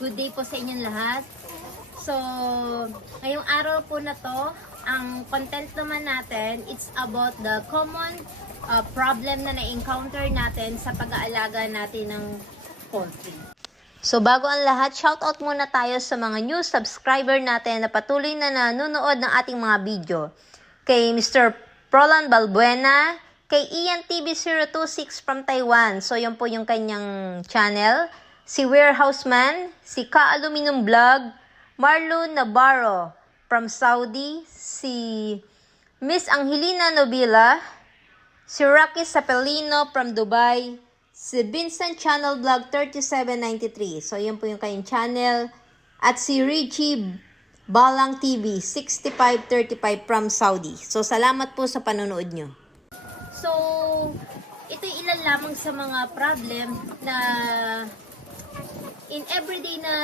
Good day po sa inyong lahat. So, ngayong araw po na to, ang content naman natin, it's about the common problem na na-encounter natin sa pag-aalaga natin ng poultry. So, bago ang lahat, shoutout muna tayo sa mga new subscriber natin na patuloy na nanonood ng ating mga video. Kay Mr. Roland Balbuena, kay Ian TV026 from Taiwan. So, yun po yung kanyang channel. Si Warehouseman, si Ka Aluminum Vlog, Marlon Navarro from Saudi, si Miss Angelina Nobila, si Rocky Sapelino from Dubai, si Vincent Channel Vlog 3793. So, yun po yung kanyang channel. At si Richie Balang TV 6535 from Saudi. So, salamat po sa panonood nyo. So, ito ilan lamang sa mga problem na in everyday na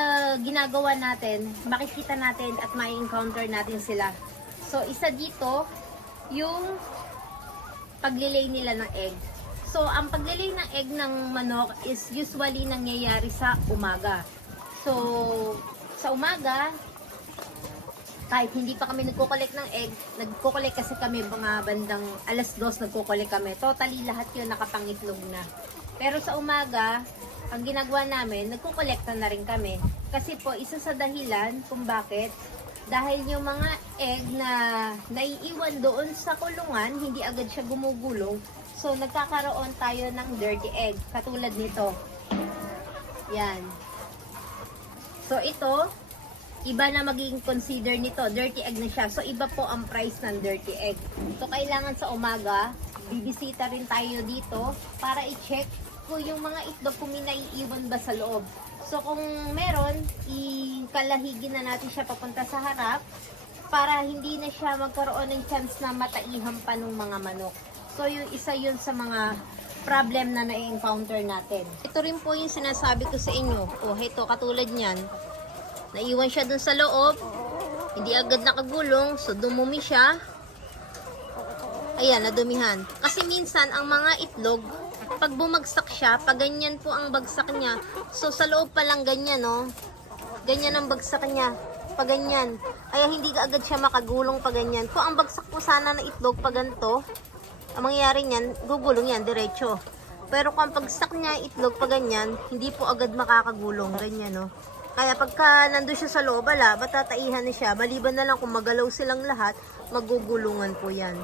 ginagawa natin, makikita natin at mai-encounter natin sila. So, isa dito, yung paglilay nila ng egg. So, ang paglilay ng egg ng manok is usually nangyayari sa umaga. So, sa umaga, kahit hindi pa kami nagko-collect ng egg, nagko-collect kasi kami mga bandang alas 2 nagko-collect kami. Totally lahat yun nakapangitlog na. Pero sa umaga, ang ginagawa namin, nagko-collect na rin kami. Kasi po, isa sa dahilan kung bakit, dahil yung mga egg na naiiwan doon sa kulungan, hindi agad siya gumugulong. So, nagkakaroon tayo ng dirty egg, katulad nito. Yan. So, ito, iba na magiging consider nito. Dirty egg na siya. So, iba po ang price ng dirty egg. So, kailangan sa umaga, bibisita rin tayo dito para i-check kung yung mga itlog kung may naiiwan ba sa loob. So, kung meron, ikalahigin na natin siya papunta sa harap para hindi na siya magkaroon ng chance na mataihan pa ng mga manok. So, yung isa yun sa mga problem na na-encounter natin. Ito rin po yung sinasabi ko sa inyo. Oh, ito, katulad niyan. Naiwan siya dun sa loob. Hindi agad nakagulong. So, dumumi siya. Ayan, nadumihan. Kasi minsan, ang mga itlog, pag bumagsak siya, pag ganyan po ang bagsak niya. So, sa loob pa lang ganyan, no? Ganyan ang bagsak niya. Pag ganyan. Kaya hindi agad siya makagulong pag ganyan. Kung ang bagsak po sana na itlog pag ganito, ang mangyayari niyan, gugulong yan, diretso. Pero kung ang bagsak niya itlog pag ganyan, hindi po agad makakagulong. Ganyan, no? Kaya pagka nandun siya sa loob, matataihan na siya. Maliban na lang kung magalaw silang lahat, magugulungan po yan.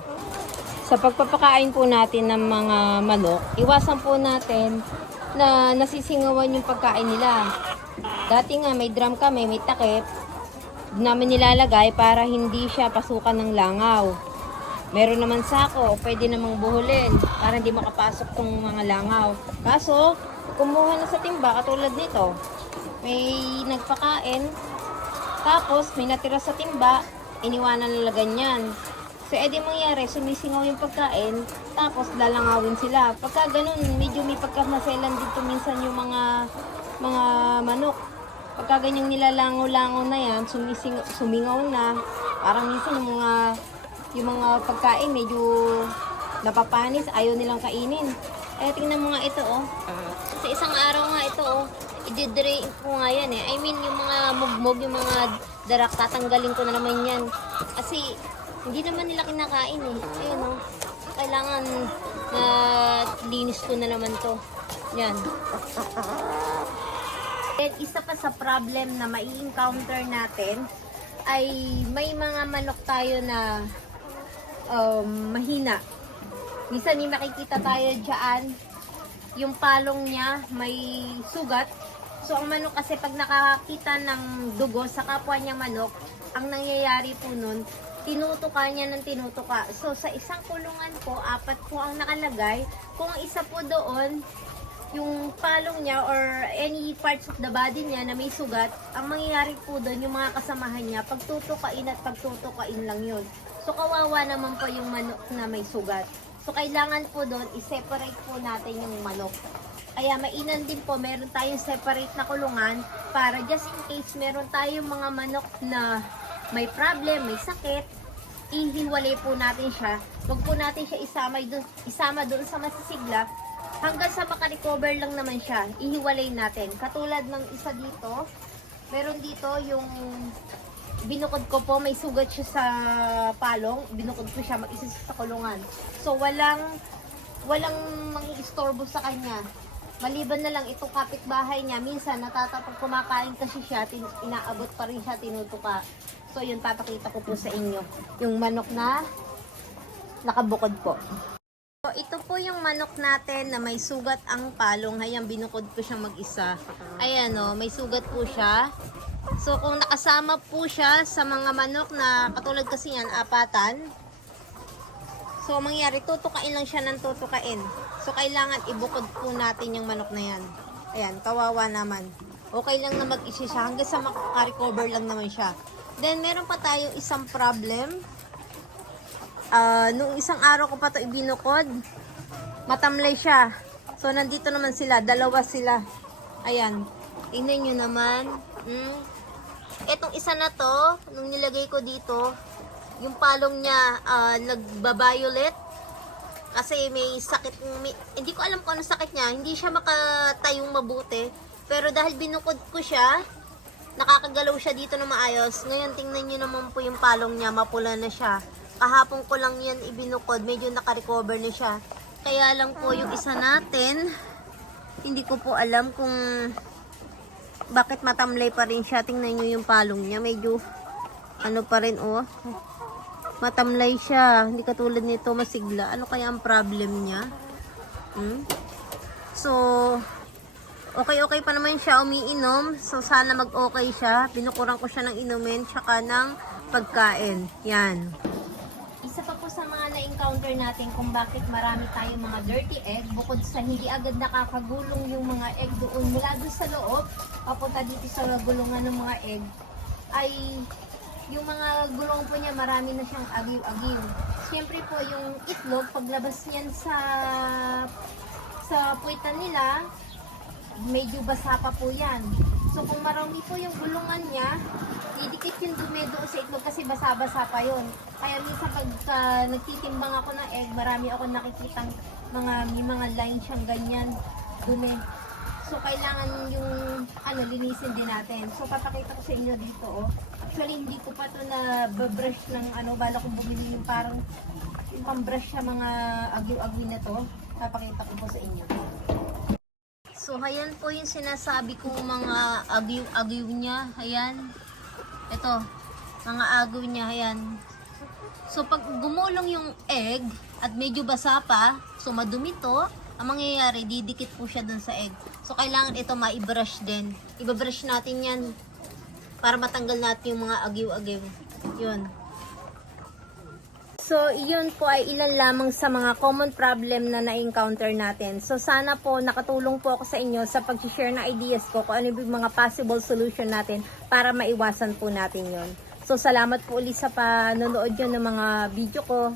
Sa pagpapakain po natin ng mga manok, iwasan po natin na nasisingawan yung pagkain nila. Dati nga may drum kami, may takip, namin nilalagay para hindi siya pasukan ng langaw. Meron naman sako, pwede namang buhulin para hindi makapasok tong mga langaw. Kaso, kumuha na sa timba, katulad nito. May nagpakain, tapos may natira sa timba, iniwanan na ganyan. So, edi mangyari, sumisingaw yung pagkain, tapos lalangawin sila. Pagka ganun, medyo may pagkamaselan dito minsan yung mga manok. Pagka ganyang nilalangaw-langaw na yan, sumingaw na. Parang minsan yung mga pagkain medyo napapanis, ayaw nilang kainin. Eh, tingnan mo nga ito, oh. Sa isang araw nga ito, oh. I-drain ko nga yan, eh. I mean, yung mga mugmog, yung mga darak, tatanggalin ko na naman yan. Kasi, hindi naman nila kinakain eh. Ayun o. Kailangan na linis ko na naman to. Yan. And isa pa sa problem na mai-encounter natin ay may mga manok tayo na mahina. Minsan may makikita tayo dyan, yung palong niya may sugat. So ang manok kasi pag nakakita ng dugo sa kapwa niyang manok, ang nangyayari po nun, tinutuka niya ng tinutuka. So, sa isang kulungan po, 4 po ang nakalagay. Kung isa po doon, yung palong niya or any parts of the body niya na may sugat, ang mangyayari po doon, yung mga kasamahan niya, pagtutukain at pagtutukain lang yun. So, kawawa naman po yung manok na may sugat. So, kailangan po doon, i-separate po natin yung manok. Kaya mainam din po, meron tayong separate na kulungan para just in case meron tayong mga manok na may problem, may sakit, ihiwalay po natin siya. Huwag po natin siya isama doon sa masisigla hanggang sa makarecover lang naman siya. Ihiwalay natin. Katulad ng isa dito, Meron dito yung binukod ko po, may sugat siya sa palong. Binukod ko siya, mag-isa siya sa kulungan. So, walang mangi-istorbo sa kanya. Maliban na lang itong kapitbahay niya, minsan natatapag kumakain kasi siya, inaabot pa rin siya, tinutuka. So yun, papakita ko po sa inyo. Yung manok na nakabukod po. So ito po yung manok natin na may sugat ang palong. Hayang binukod po siyang mag-isa. Ayan o, may sugat po siya. So kung nakasama po siya sa mga manok na katulad kasi yan, apatan. So, mangyari, tutukain lang siya ng tutukain. So, kailangan ibukod po natin yung manok na yan. Ayan, kawawa naman. Okay lang na mag-isi siya. Hanggang sa makarecover lang naman siya. Then, meron pa tayong isang problem. Nung isang araw ko pa ito ibinukod, matamlay siya. So, nandito naman sila. Dalawa sila. Ayan. Tingnan nyo naman. Etong isa na to, nung nilagay ko dito, yung palong niya nagba-violet kasi may sakit, hindi ko alam kung ano sakit niya, hindi siya makatayong mabuti, pero dahil binukod ko siya, nakakagalaw siya dito na maayos. Ngayon tingnan niyo naman po yung palong niya, mapula na siya. Kahapon ko lang yan ibinukod, medyo naka-recover na siya. Kaya lang po yung isa natin, hindi ko po alam kung bakit matamlay pa rin siya. Tingnan niyo yung palong niya, medyo ano pa rin, oh. Matamlay siya. Hindi katulad nito masigla. Ano kaya ang problem niya? So, okay pa naman siya umiinom. So, sana mag-okay siya. Binukuran ko siya ng inumin tsaka ng pagkain. Yan. Isa pa po sa mga na-encounter natin kung bakit marami tayong mga dirty egg, bukod sa hindi agad nakakagulong yung mga egg doon mula doon sa loob, papunta dito sa gulungan ng mga egg, ay yung mga gulong po niya, marami na siyang agiw-agiw. Siyempre po, yung itlog, paglabas niyan sa puwitan nila, medyo basa pa po yan. So, kung marami po yung gulungan niya, didikit yung dumi doon sa itlog kasi basa-basa pa yon. Kaya minsan pag nagtitimbang ako ng egg, marami ako nakikitang may mga line siyang ganyan, dumi. So, kailangan yung linisin din natin. So, papakita ko sa inyo dito, oh. Actually, hindi ko pa ito na-brush ng bala kong bumili yung parang yung pang-brush sa mga agiw-agiw na to. Papakita ko po sa inyo. So, ayan po yung sinasabi kong mga agiw-agiw niya. Ayan. Ito, mga agiw niya. Ayan. So, pag gumulong yung egg at medyo basa pa, so madumi to, ang mangyayari, didikit po siya dun sa egg. So, kailangan ito ma-brush din. I-brush natin yan para matanggal natin yung mga agiw-agiw. Yun. So, iyon po ay ilan lamang sa mga common problem na na-encounter natin. So, sana po nakatulong po ako sa inyo sa pag-share na ideas ko kung ano yung mga possible solution natin para maiwasan po natin yon. So, salamat po ulit sa panonood nyo ng mga video ko.